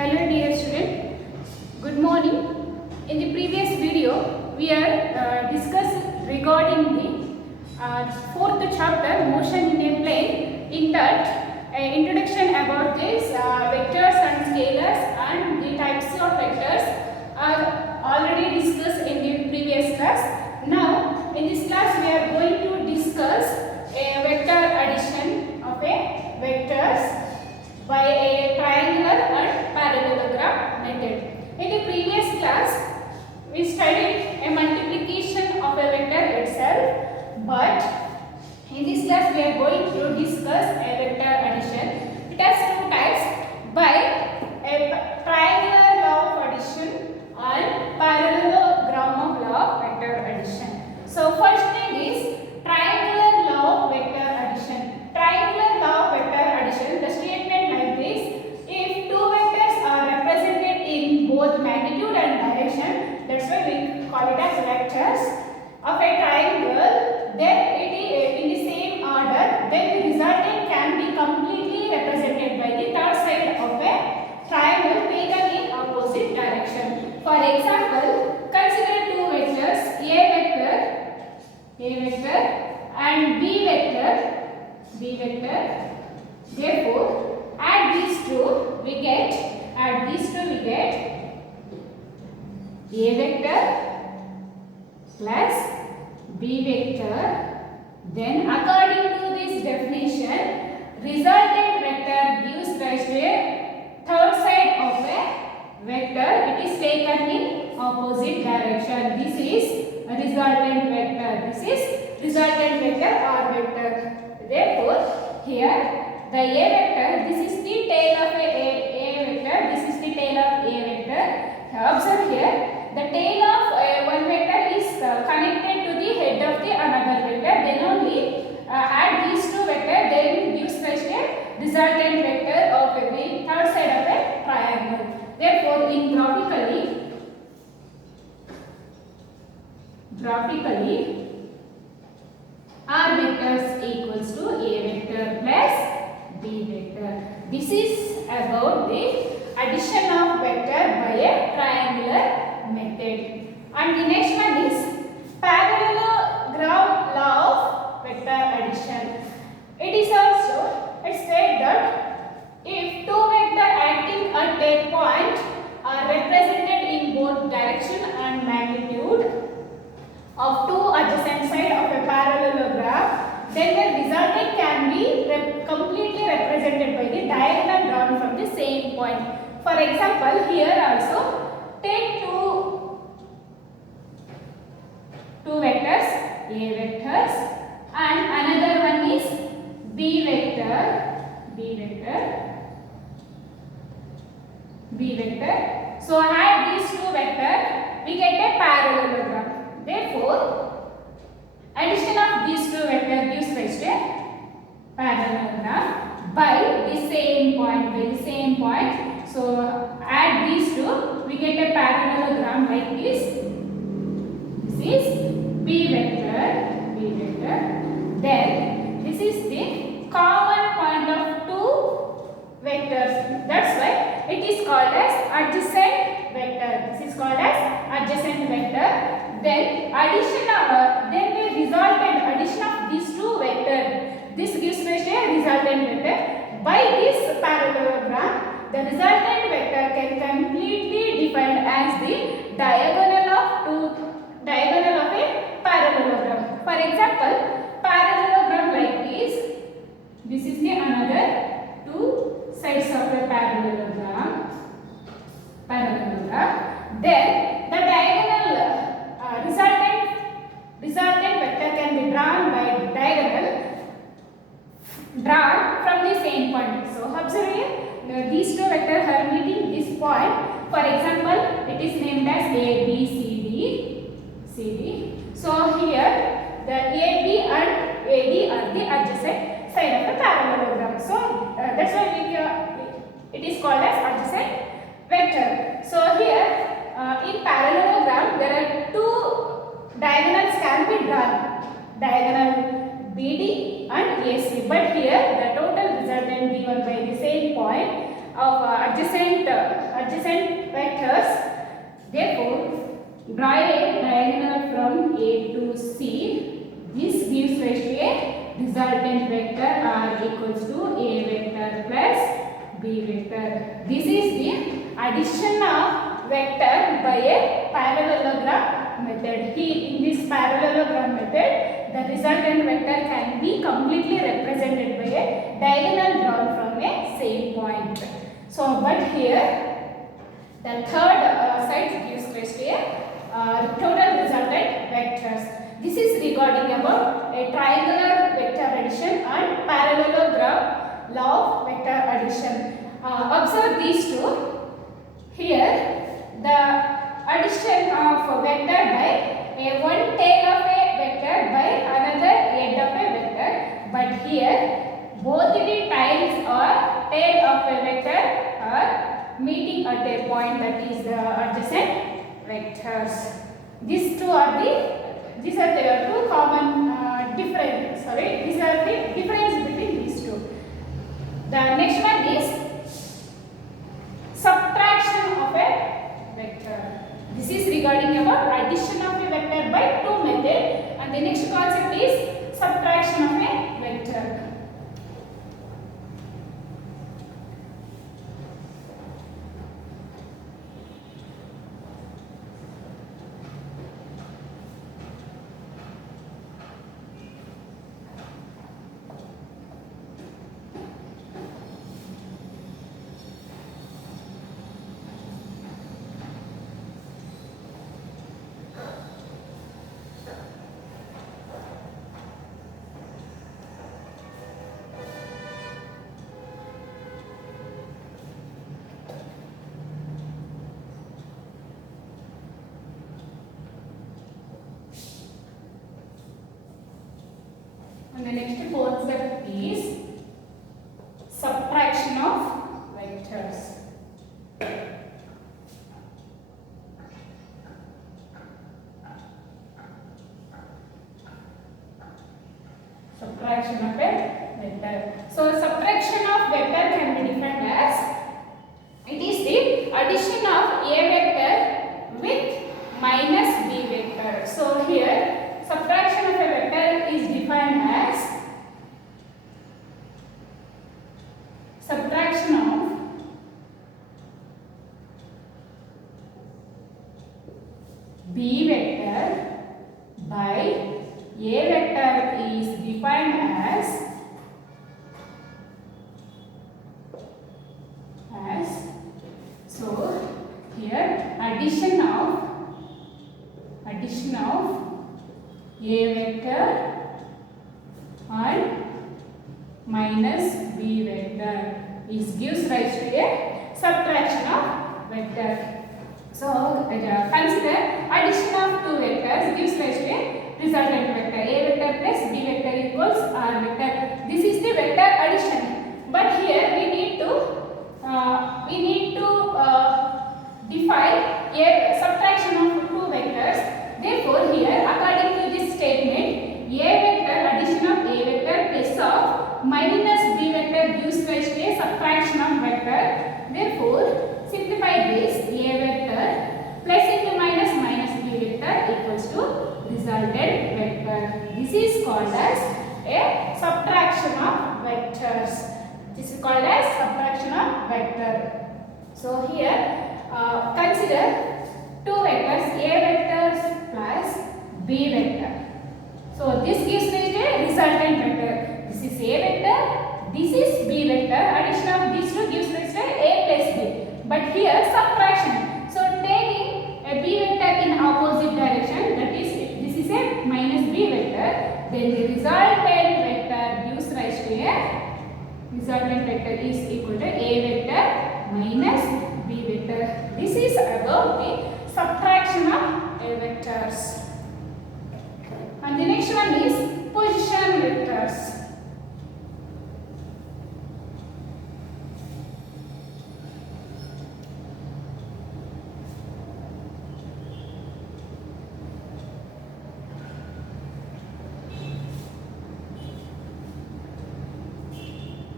Hello dear student, good morning. In the previous video, we are discussing regarding the fourth chapter, motion in a plane. In that, introduction about this vectors and scalars and the types of vectors are already discussed in the previous class. Now, in this class, we are going to discuss a vector addition of a vectors by a triangular and parallelogram method. In the previous class, we studied a multiplication of a vector itself, but in this class we are going to discuss a vector addition. It has two types, by a triangular law of addition and parallelogram of law of vector addition. So first thing is triangular law of vector addition. Triangular law of vector addition, the statement like this: if two vectors are represented in both magnitude and direction, that's why we call it as vectors of a triangle, then it is in the same order, then the resultant can be completely represented by the third side of a triangle taken in opposite direction. For example, consider two vectors, a vector and b vector. Therefore, add these two we get a vector plus b vector. Then according to this definition, resultant vector gives rise to a third side of a vector. It is taken in opposite direction. This is a resultant vector. This is resultant vector or vector. Therefore, here the a vector, this is the tail of a vector, this is the tail of a vector. Observe here, the tail of one vector is connected to the head of the another vector. Then only add these two vectors, then gives rise to a resultant vector of the third side of a triangle. Therefore, in graphically R vectors equals to a vector plus b vector. This is about the addition of vector by a triangular method. And the next one is parallelogram law of vector addition. It is also said that if two vectors acting at a point are represented in both direction and magnitude of two adjacent sides of a parallelogram, then the resultant can be completely represented by the diagonal drawn from the same point. For example, here also take two vectors, a vectors, and another one is b vector. So add these two vectors, we get a parallelogram. Therefore, addition of these two vectors gives rise to a parallelogram by the same point. So add these two, we get a parallelogram like this. This is b vector. Then this is the common point of two vectors. That's why it is called as adjacent vector. This is called as adjacent vector. Then the resultant addition of these two vectors, this gives rise to a resultant vector. By this parallelogram, the resultant vector can completely defined as the diagonal of a parallelogram. For example, parallelogram like this. This is the another two sides of a parallelogram. Then the diagonal resultant vector can be drawn by diagonal drawn from the same point. So observe here, these two vectors are meeting this point. For example, it is named as A, B, C, D. So here the AB and AD are the adjacent side of the parallelogram. So that's why it is called as adjacent vector. So here in parallelogram there are two diagonals can be drawn, diagonal BD and AC. But here the total resultant given by the same point of adjacent vectors. Therefore, draw a diagonal from A to C. This gives rise to a resultant vector R equals to A vector plus B vector. This is the addition of vector by a parallelogram method. In this parallelogram method, the resultant vector can be completely represented by a diagonal drawn from a same point. So, but here the third side gives rise to a total resultant vectors. This is regarding about a triangular vector addition and parallelogram law of vector addition. Observe these two. Here, the addition of a vector by a one tail of a vector by another head of a vector. But here, both the tails or tail of a vector are meeting at a point, that is the adjacent vectors. These are the two common difference. These are the difference between these two. The next one is subtraction of a vector. This is regarding about addition of a vector by two method, and the next concept is subtraction of a vector. And the next concept is subtraction of vectors. Subtraction of a vector. So, subtraction of vector can be defined as it is the addition of a vector with minus b vector. So, here subtraction of a vector is defined as subtraction of b vector by a vector is defined as so here addition of a vector and minus b vector is gives rise to a subtraction of vector. So consider addition of two vectors gives rise to a resultant vector. A vector plus b vector equals r vector. This is the vector addition. But here we need to define a subtraction of two vectors. Therefore, here according to this statement, a vector addition of a vector plus of minus b vector gives rise to a subtraction of vector. Therefore, simplify this, a vector plus into minus b vector equals to resultant vector. This is called as a subtraction of vectors. This is called as subtraction of vector. So here consider two vectors, a vector plus b vector. So this gives rise to a resultant vector. This is a vector, this is b vector. Addition of these two gives rise to a plus b. But here subtraction. So taking a b vector in opposite direction, that is this is a minus b vector, then the resultant vector gives rise to a resultant vector is equal to a vector minus b vector. This is about the subtraction of a vectors. And the next one is position vectors.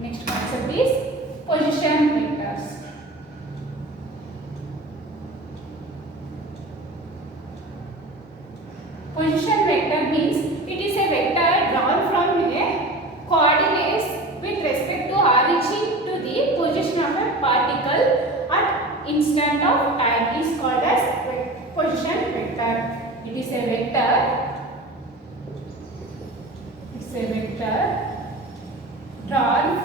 Next concept is position vectors. is a vector. It's a vector drawn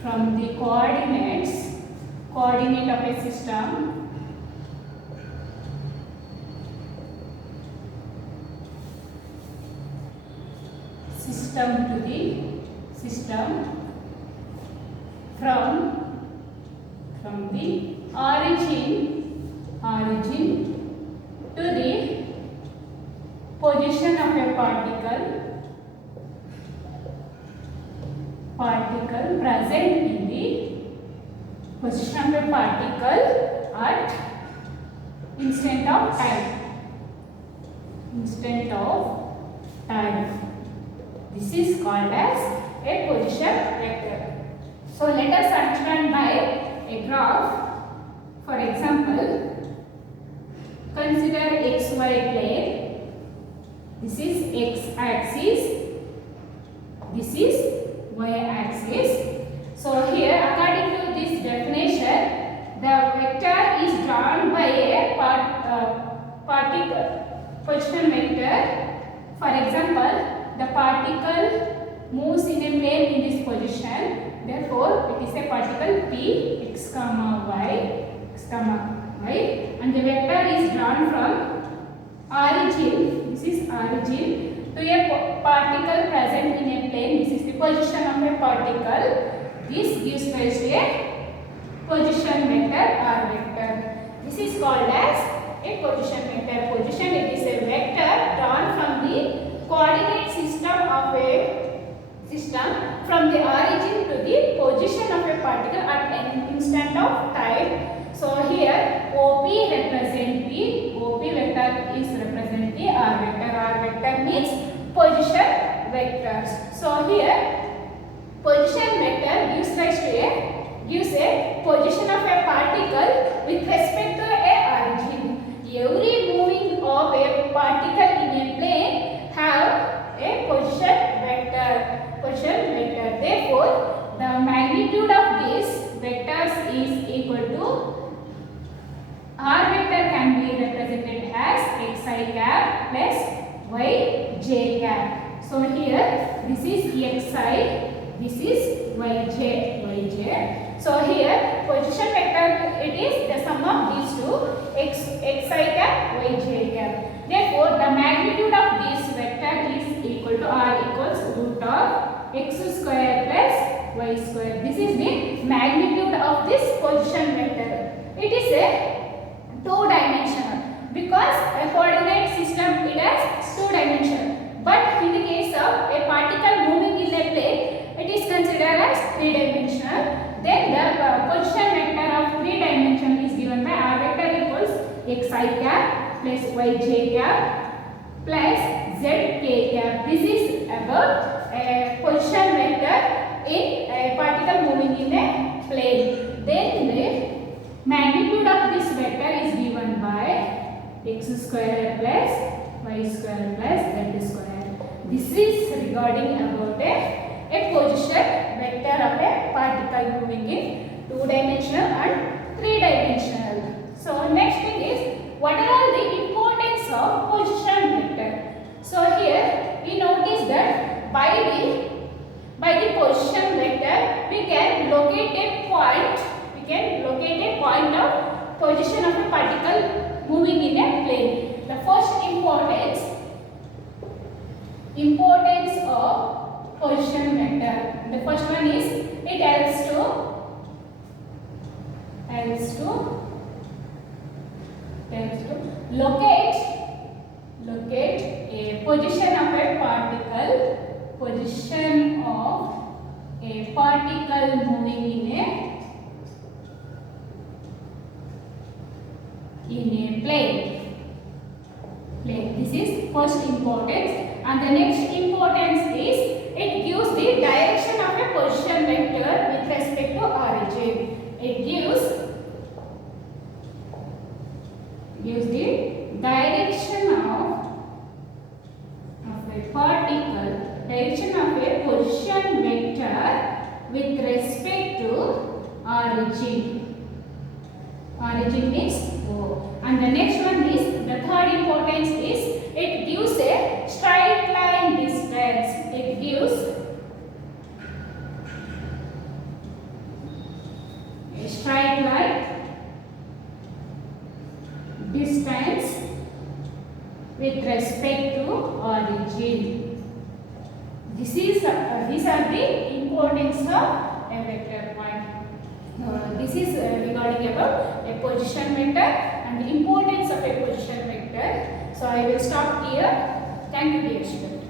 from the coordinate of a system to the system from the origin to the position of a particle present in the position of a particle at instant of time. This is called as a position vector. So let us understand by a graph. For example, consider xy plane. This is x axis. This is y axis. So here, according to this definition, the vector is drawn by a particle position vector. For example, the particle moves in a plane in this position. Therefore, it is a particle P x comma y, and the vector is drawn from origin. This is origin to a particle present in a plane. This is the position of a particle. This gives rise to a position vector or vector. This is called as a position vector. Position, it is a vector drawn from the coordinate system of a system from the origin to the position of a particle at an instant of time. So here OP represent the OP vector is represent the R vector. R vector means position vectors. So here position vector gives a position of a particle with respect to a origin. Every moving of a particle in a plane have a position vector. Therefore, the magnitude of these vectors is equal to R vector can be represented as xi cap plus yj cap. So here this is xi, this is yj. So here position vector, it is the sum of these two, xi cap, yj cap. Therefore, the magnitude of this vector is equal to R equals root of x square plus y square. This is the magnitude of this position vector. It is a two-dimensional because a coordinate system, it has two-dimensional. But in the case of a particle moving in a plane, it is considered as three-dimensional. Then the position vector of three-dimensional is given by R vector equals xi cap plus yj cap plus zk cap. This is about a position vector in a particle moving in a plane. Then the magnitude of this vector is given by x square plus y square plus z square. This is regarding about a position vector of a particle moving in two-dimensional and three-dimensional. So next thing is, what are all the importance of position vector? So here we notice that by the position vector we can locate a point. Of position of a particle moving in a plane. The first importance of position vector. The first one is it helps to locate a position of a particle moving in a plane. This is first importance, and the next importance is it gives the direction of a position vector with respect to origin. It gives the direction of a particle, direction of a position vector with respect to origin. origin means O. And the next one is, the third importance is, it gives a straight line distance. It gives a straight line distance with respect to origin. These are the importance of a vector point. This is regarding about a position vector and the importance of a position vector. So I will stop here. Thank you, dear student.